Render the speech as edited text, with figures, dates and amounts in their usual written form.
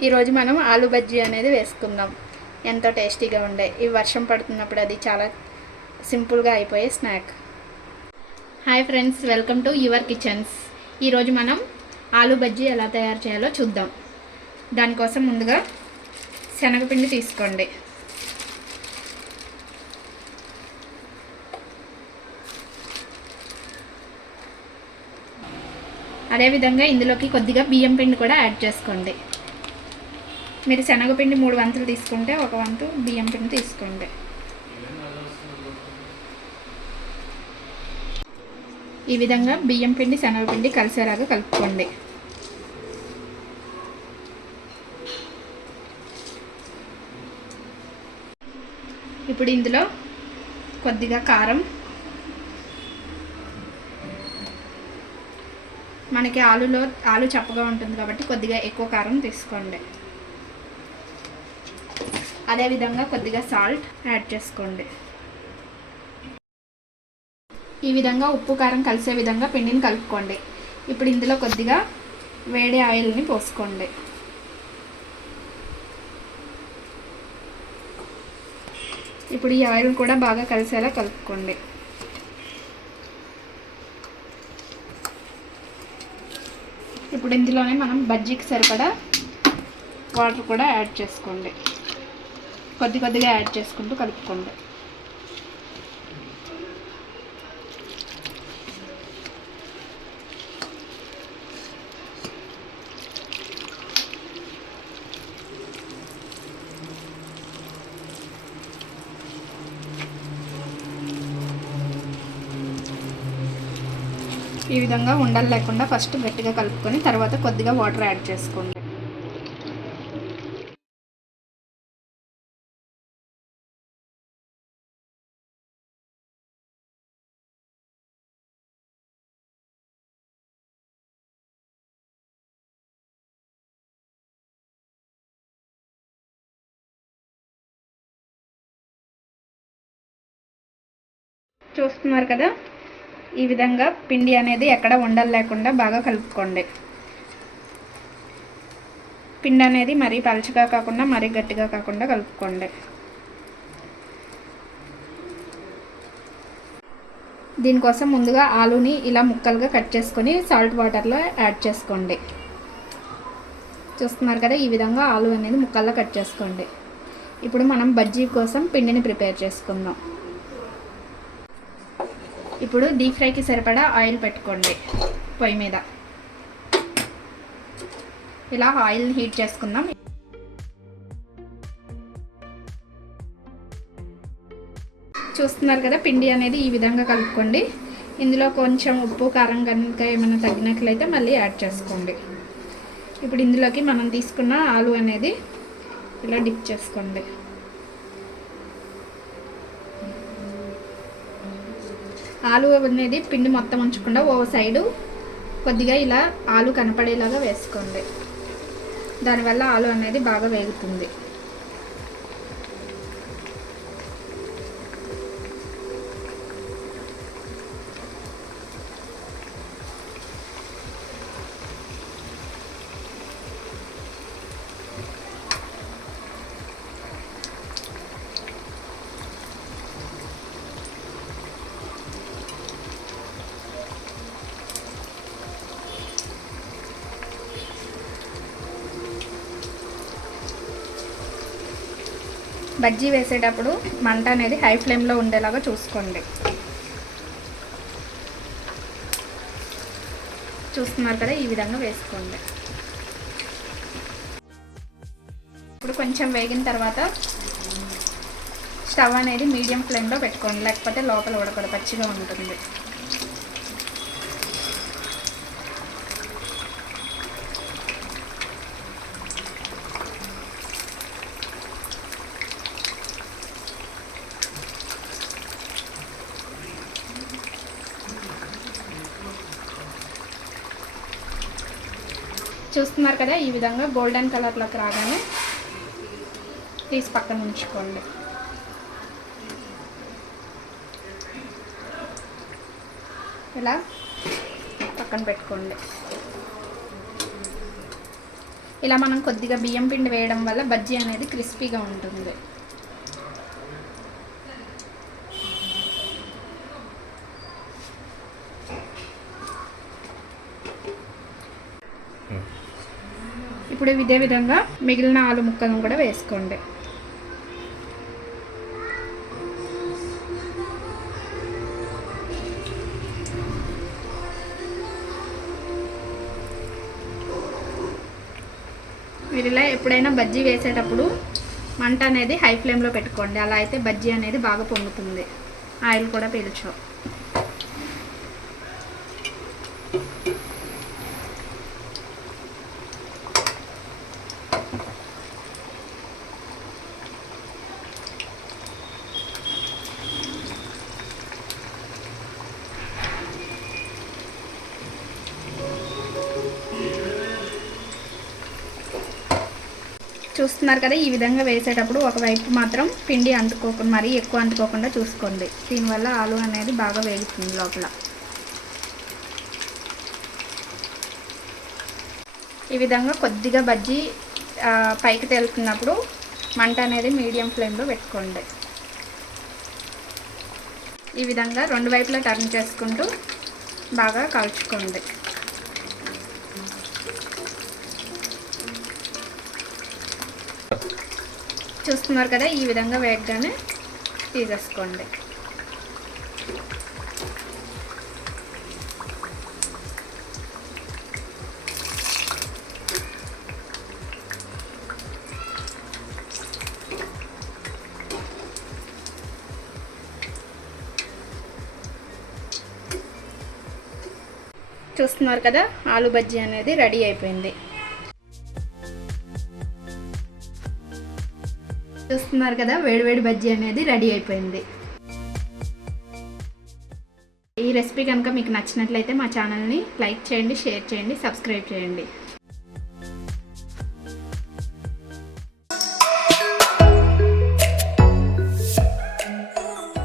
ఈరోజు మనం ఆలు బజ్జీ అనేది వేసుకుందాం. ఎంతో టేస్టీగా ఉండే ఈ వర్షం పడుతున్నప్పుడు అది చాలా సింపుల్గా అయిపోయే snack. Hi friends, welcome to your kitchens. ఈరోజు మనం ఆలు బజ్జీ ఎలా తయారు చేయాలో చూద్దాం. దానికోసం ముందుగా శనగపిండి తీసుకోండి. అదేవిధంగా ఇందులోకి కొద్దిగా బియ్యం పిండి కూడా యాడ్ చేసుకోండి. మీరు శనగపిండి 3 వంతులు తీసుకుంటే 1 వంతు బియ్యం పిండి తీసుకోండి. ఈ విధంగా బియ్యం పిండి శనగపిండి కలిసేలాగా కలుపుకోండి. ఇప్పుడు ఇందులో కొద్దిగా కారం, మనకి ఆలు చప్పగా ఉంటుంది కాబట్టి కొద్దిగా ఎక్కువ కారం తీసుకోండి. అదేవిధంగా కొద్దిగా సాల్ట్ యాడ్ చేసుకోండి. ఈ విధంగా ఉప్పు కారం కలిసే విధంగా పిండిని కలుపుకోండి. ఇప్పుడు ఇందులో కొద్దిగా వేడి ఆయిల్ని పోసుకోండి. ఇప్పుడు ఈ ఆయిల్ కూడా బాగా కలిసేలా కలుపుకోండి. ఇప్పుడు ఇందులోనే మనం బజ్జీకి సరిపడా వాటర్ కూడా యాడ్ చేసుకోండి. కొద్దిగా యాడ్ చేసుకుంటూ కలుపుకోండి. ఈ విధంగా ఉండలు లేకుండా ఫస్ట్ గట్టిగా కలుపుకొని తర్వాత కొద్దిగా వాటర్ యాడ్ చేసుకోండి. చూస్తున్నారు కదా, ఈ విధంగా పిండి అనేది ఎక్కడ ఉండలు లేకుండా బాగా కలుపుకోండి. పిండి అనేది మరీ పలచగా కాకుండా మరీ గట్టిగా కాకుండా కలుపుకోండి. దీనికోసం ముందుగా ఆలుని ఇలా ముక్కలుగా కట్ చేసుకొని సాల్ట్ వాటర్లో యాడ్ చేసుకోండి. చూస్తున్నారు కదా, ఈ విధంగా ఆలు అనేది ముక్కల్లో కట్ చేసుకోండి. ఇప్పుడు మనం బజ్జీ కోసం పిండిని ప్రిపేర్ చేసుకుందాం. ఇప్పుడు డీప్ ఫ్రైకి సరిపడా ఆయిల్ పెట్టుకోండి. పొయ్యి మీద ఇలా ఆయిల్ని హీట్ చేసుకుందాం. చూస్తున్నారు కదా, పిండి అనేది ఈ విధంగా కలుపుకోండి. ఇందులో కొంచెం ఉప్పు కారం కనుక ఏమైనా తగ్గినట్లయితే మళ్ళీ యాడ్ చేసుకోండి. ఇప్పుడు ఇందులోకి మనం తీసుకున్న ఆలు అనేది ఇలా డిప్ చేసుకోండి. ఆలు అనేది పిండి మొత్తం ఉంచకుండా ఓ సైడు కొద్దిగా ఇలా ఆలు కనపడేలాగా వేసుకోండి. దానివల్ల ఆలు అనేది బాగా వేగుతుంది. బజ్జీ వేసేటప్పుడు మంట అనేది హై ఫ్లేమ్లో ఉండేలాగా చూసుకోండి. చూస్తున్నారు కదా, ఈ విధంగా వేసుకోండి. ఇప్పుడు కొంచెం వేగిన తర్వాత స్టవ్ అనేది మీడియం ఫ్లేమ్లో పెట్టుకోండి, లేకపోతే లోపల ఉడకదు, పచ్చిగా ఉంటుంది. చూస్తున్నారు కదా, ఈ విధంగా గోల్డెన్ కలర్లోకి రాగానే తీసి పక్కన ఉంచుకోండి. ఇలా పక్కన పెట్టుకోండి. ఇలా మనం కొద్దిగా బియ్యం పిండి వేయడం వల్ల బజ్జీ అనేది క్రిస్పీగా ఉంటుంది. ఇప్పుడు ఇదే విధంగా మిగిలిన ఆలు ముక్కలను కూడా వేసుకోండి. మీరు ఇలా ఎప్పుడైనా బజ్జీ వేసేటప్పుడు మంట అనేది హై ఫ్లేమ్లో పెట్టుకోండి. అలా అయితే బజ్జీ అనేది బాగా పొంగుతుంది, ఆయిల్ కూడా పీల్చు. చూస్తున్నారు కదా, ఈ విధంగా వేసేటప్పుడు ఒకవైపు మాత్రం పిండి అంటుకోకుండా, మరీ ఎక్కువ అంటుకోకుండా చూసుకోండి. దీనివల్ల ఆలు అనేది బాగా వేగుతుంది లోపల. ఈ విధంగా కొద్దిగా బజ్జీ పైకి తేలుతున్నప్పుడు మంట అనేది మీడియం ఫ్లేమ్లో పెట్టుకోండి. ఈ విధంగా రెండు వైపులా టర్న్ చేసుకుంటూ బాగా కాల్చుకోండి. చూస్తున్నారు కదా, ఈ విధంగా వేగగానే తీసేసుకోండి. చూస్తున్నారు కదా, ఆలు బజ్జీ అనేది రెడీ అయిపోయింది. చూస్తున్నారు కదా, వేడివేడి బజ్జీ అనేది రెడీ అయిపోయింది. ఈ రెసిపీ కనుక మీకు నచ్చినట్లయితే మా ఛానల్ని లైక్ చేయండి, షేర్ చేయండి, సబ్స్క్రైబ్ చేయండి.